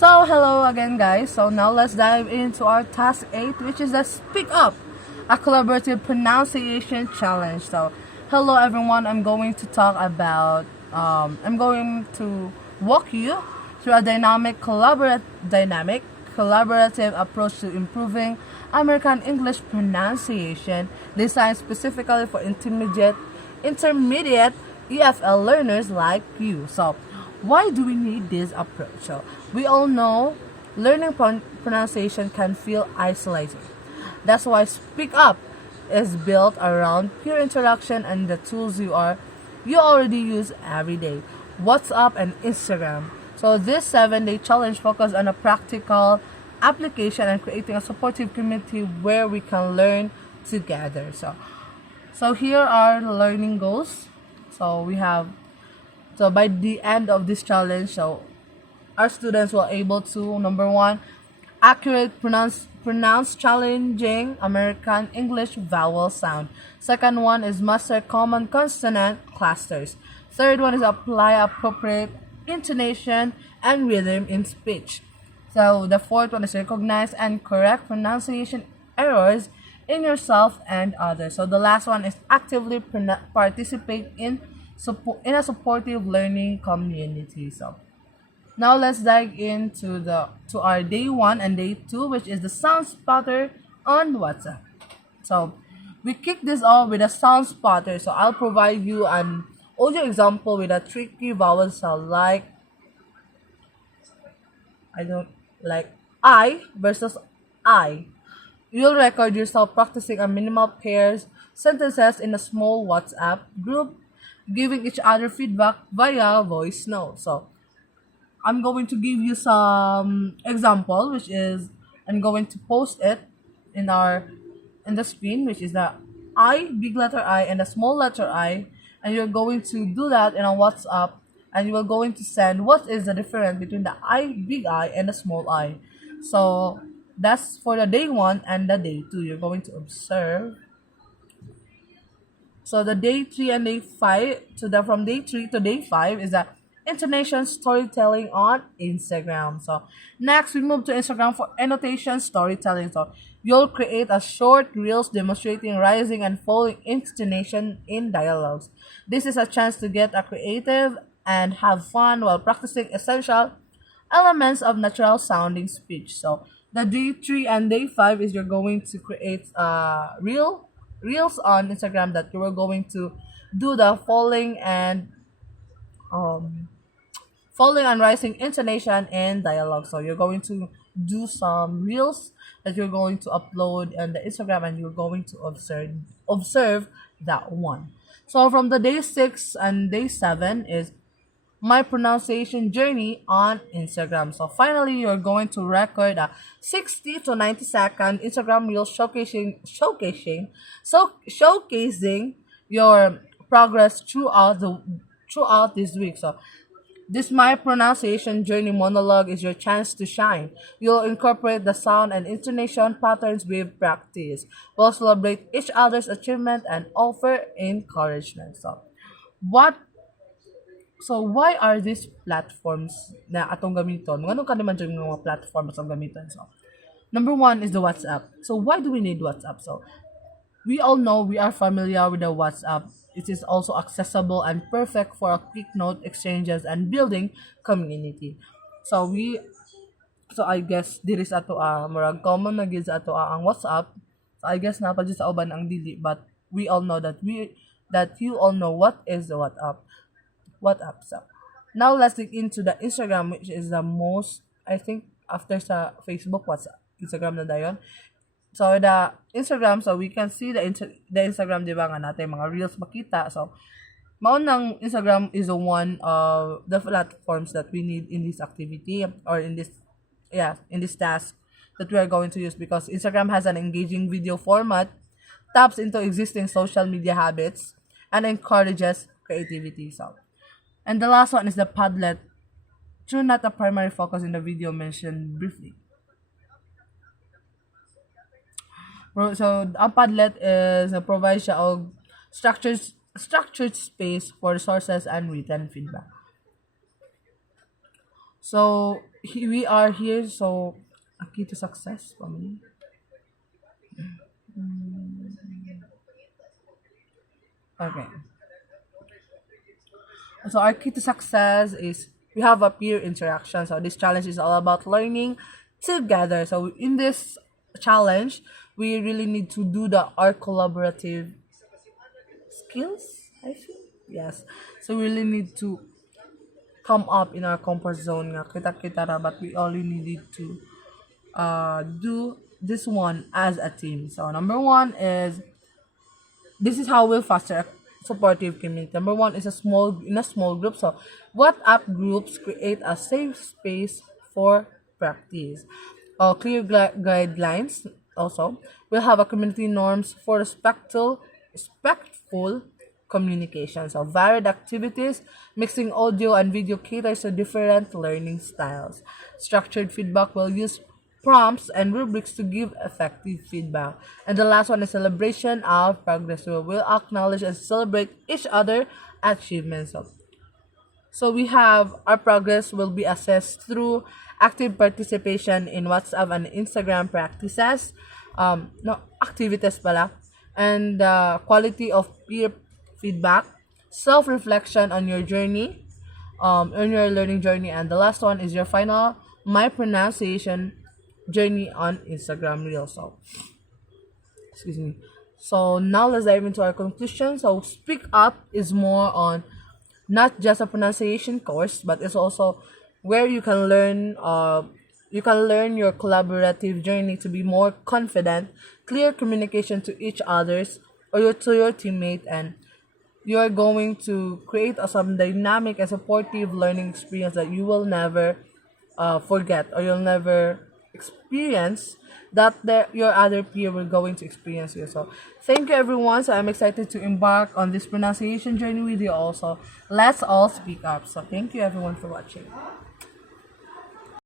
So, hello again, guys. So, now let's dive into our task 8, which is the Speak Up, a collaborative pronunciation challenge. So, hello everyone. I'm going to walk you through a dynamic, collaborative approach to improving American English pronunciation designed specifically for intermediate EFL learners like you. So, why do we need this approach? So, we all know learning pronunciation can feel isolating. That's why Speak Up is built around pure interaction and the tools you already use every day. WhatsApp and Instagram. So this 7-day challenge focuses on a practical application and creating a supportive community where we can learn together. So here are the learning goals. So by the end of this challenge, our students will able to, number one, accurate pronounce challenging American English vowel sound. Second one is master common consonant clusters. Third one is apply appropriate intonation and rhythm in speech. So the fourth one is recognize and correct pronunciation errors in yourself and others. So the last one is actively participate in a supportive learning community. So now let's dive into to our day 1 and day 2, which is the sound spotter on WhatsApp. So we kick this off with a sound spotter. So I'll provide you an audio example with a tricky vowel sound like I versus I. You'll record yourself practicing a minimal pairs sentences in a small WhatsApp group, giving each other feedback via voice note. So I'm going to give you some example, which is I'm going to post it in the screen, which is the I, big letter I, and the small letter I, and you're going to do that in a WhatsApp, and you are going to send what is the difference between the I, big I, and the small I. So that's for the day 1 and the day 2. You're going to observe. So the day 3 and day 5 from day 3 to day 5 is the intonation storytelling on Instagram. So next we move to Instagram for annotation storytelling. So you'll create a short reels demonstrating rising and falling intonation in dialogues. This is a chance to get a creative and have fun while practicing essential elements of natural sounding speech. So the day 3 and day 5 is you're going to create reels on Instagram that you are going to do the um falling and rising intonation and dialogue. So you're going to do some reels that you're going to upload on the Instagram, and you're going to observe that one. So from the day 6 and day 7 is my pronunciation journey on Instagram. So finally, you're going to record a 60 to 90-second Instagram reel showcasing your progress throughout this week. So this my pronunciation journey monologue is your chance to shine. You'll incorporate the sound and intonation patterns we've practiced. We'll celebrate each other's achievement and offer encouragement. What why are these platforms na atong gamiton? Ngano ka naman dyan mga platforms atong gamiton? So number 1 is the WhatsApp. So why do we need WhatsApp? So we all know, we are familiar with the WhatsApp. It is also accessible and perfect for a quick note exchanges and building community. So I guess diri sa ato murag common na gyud sa ato ang WhatsApp. So I guess na pa sa uban ang dili, but we all know that you all know what is the WhatsApp. So now let's dig into the Instagram, which is the most, I think, after sa Facebook, WhatsApp, Instagram na dayon. So the Instagram, so we can see the Instagram, di ba, nga natin mga reels makita. So mao nang Instagram is one of the platforms that we need in this activity, or in this task that we are going to use, because Instagram has an engaging video format, taps into existing social media habits, and encourages creativity. So and the last one is the Padlet, true not a primary focus in the video mentioned briefly. So ang Padlet is provide siya og structured space for sources and written feedback. So we are here, so a key to success for me. Okay. So our key to success is we have a peer interaction. So this challenge is all about learning together. So in this challenge, we really need to do the our collaborative skills, I think. Yes. So we really need to come up in our comfort zone nga kita-kita ra, but we only needed to do this one as a team. So number one is this is how we'll foster a supportive community. Number one is a small group. So WhatsApp groups create a safe space for practice. Clear guidelines also. We'll have a community norms for respectful communication. So varied activities, mixing audio and video caters to different learning styles. Structured feedback will use prompts and rubrics to give effective feedback. And the last one is celebration of progress. We will acknowledge and celebrate each other achievements. So we have our progress will be assessed through active participation in WhatsApp and Instagram practices, no activities pala, and quality of peer feedback, self-reflection on your learning journey, and the last one is your final my pronunciation journey on Instagram Reels. So excuse me. So now let's dive into our conclusion. So speak up is more on not just a pronunciation course, but it's also where you can learn your collaborative journey to be more confident, clear communication to each others to your teammate, and you're going to create some dynamic and supportive learning experience that you will never forget, or you'll never experience that your other peer will going to experience you. So thank you everyone. So I'm excited to embark on this pronunciation journey with you also. Let's all speak up. So thank you everyone for watching.